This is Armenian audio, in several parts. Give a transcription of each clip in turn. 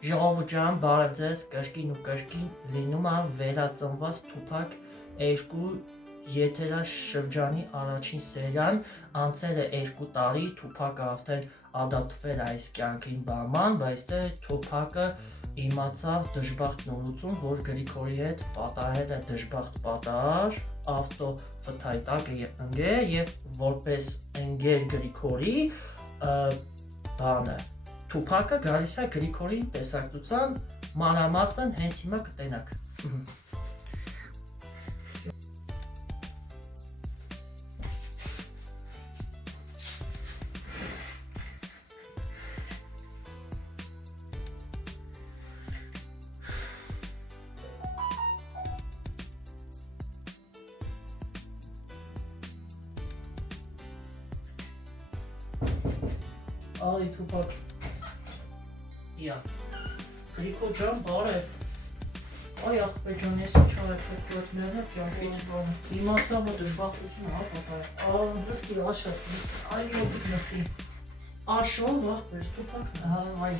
Ժողովուրդ ջան, բարև ձեզ, կրկին ու կրկին լինում է վերածնված Թուփակ 2 եթերաշրջանի առաջին սերիան, անցել է 2 տարի, Թուփակը արդեն ադապտվել է այս կյանքին բաման, բայց դե Թուփակը իմացավ դժբախտ նորություն, որ Գրիգորի հետ պատահել է դժբախտ պատահար, ավտո վթայտակը ընկել եւ որպես ընկեր Գրիգորի բանը Թուփակը գալիս է Գրիգորի տեսակցության մանրամասն հենց հիմա կտենաք։ Ալի Թուփակ Գրիգոր ջան, բարև։ Այ ախպեր ջան, ես ինչ արեք կոտներն եմ կյանքից բանը։ Իմացա, որ դժբախտություն հա պատահել։ Նստի, աշած, այ մոտիկ նստի։ Աշով ախպեր, Թուփակն այ։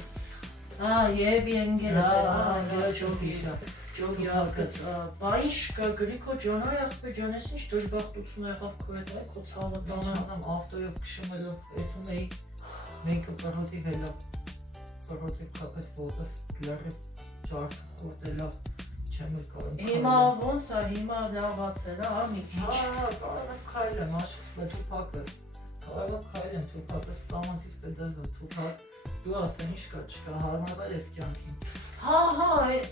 Եվ ընկել է, ճոպիսա։ Ճոպի հասկաց։ Բա ինչ կա Գրիգոր ջան, այ ախպեր ջան, ես ինչ դժբախտություն եղավ քո հետ, այ քո ցավը տանը ավտոյով քշումելով, էթում էի մեկը պրոդի վելա։ Պրոդի կապետ ոտս լարը ճարկ խորտելով չեմ կարող։ Հիմա ոնց է, հիմա լավացել է, մի քիչ։ Կարող եմ քայլեմ, աշիվ Թուփակը։ Կարող եմ քայլեմ, Թուփակը ստամանցից կդզում, Թուփակ։ Դու ասեն ինչ կա, չկա, հարմարվել ես կյանքին։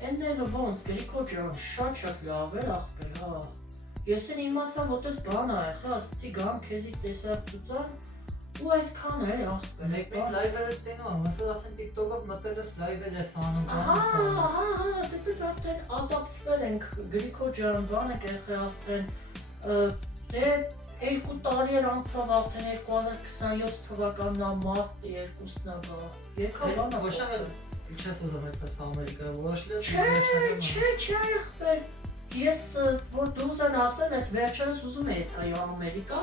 Էն էլ ոնց, Գրիգոր ջան, շատ լավ էր ախպեր, հա։ Ես էլ իմացա, որտես բան ա եղել, ասեցի գամ քեզի տեսակցության ու այդքան էր ախպեր։ Մեկ լայվերը տենում եմ, ասել արդեն TikTok-ով մտել ես լայվեր ես անում, դեպից արդեն ադապտվել ենք Գրիգոր ջան, բան եք եղել արդեն, դե 2 տարի էր անցավ արդեն 2027 թվականն մարտ 2-ն է բա, եկա բան ա։ Ոչանը չես ուզում այդպես Ամերիկա, որոշել ես։ Չէ ախպեր, ես որ դու ուզեն ասել ես վերջերս ուզում էի այդ այո Ամերիկա,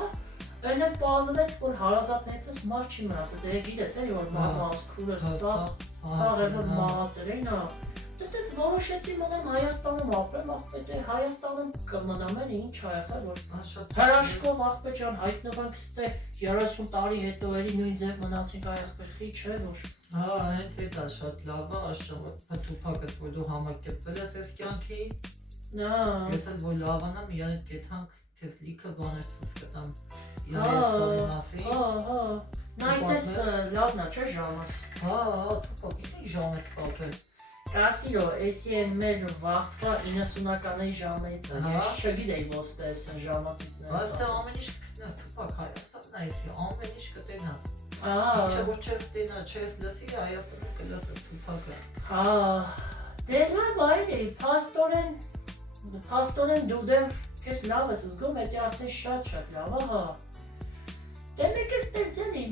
Այն էլ պարզվեց, որ հարազատներիցս մարդ չի մնացել, դե գիտես էլի որ մամաս, քուրս, սաղ էր որ մահացել էին, դետից որոշեցի մնամ Հայաստանում ապրեմ, ախպետ է Հայաստանում կմնամ էլ ինչ ա եղել, որ հրաշքով ախպետ ջան հայտնվանք ստե 30 տարի հետո էլի նույն ձև մնացինք այ ախպեխի չէ որ հենց հետ ա շատ լավ ա, աշճով Թուփակս որ դու համակերպվել ես այս կյանքի, ես էլ որ լավանամ իրան հետ կեթանք քեզ լիքը բաներ ցույց կտամ Հայաստանի մասին։ Նայտես լավն է, չէ՞ ժամս։ Թուփակ, ինչ ժամ ես կապել։ Կասիո, էսի են մեր վաղտվա 90-ականների ժամերից է, ես չգիտեի ոստես են ժամացիցն են։ Բայց դե ամեն ինչ կտնես Թուփակ, Հայաստանն է էսի, ամեն ինչ կտենաս։ Ինչը որ չես տենա, չես լսի, Հայաստանում կլսես Թուփակը։ Դե լավ այլի, փաստորեն դու դեռ քեզ լավ ես զգում, էդի արդեն շատ լավ, ահա։ Դե մեկ էլ տերձենի,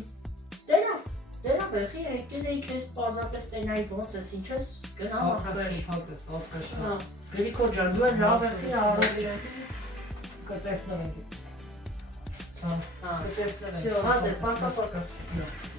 դե լավ եղի, եկել էի քեզ պարզապես տենայի ոնց ես, ինչ ես գնամ ախպեր։ Գրիգոր ջան, դու էլ լավ եղի առաջ։ Կտեսնենք։ Կտեսնենք։ Всё, հա դե, պակա։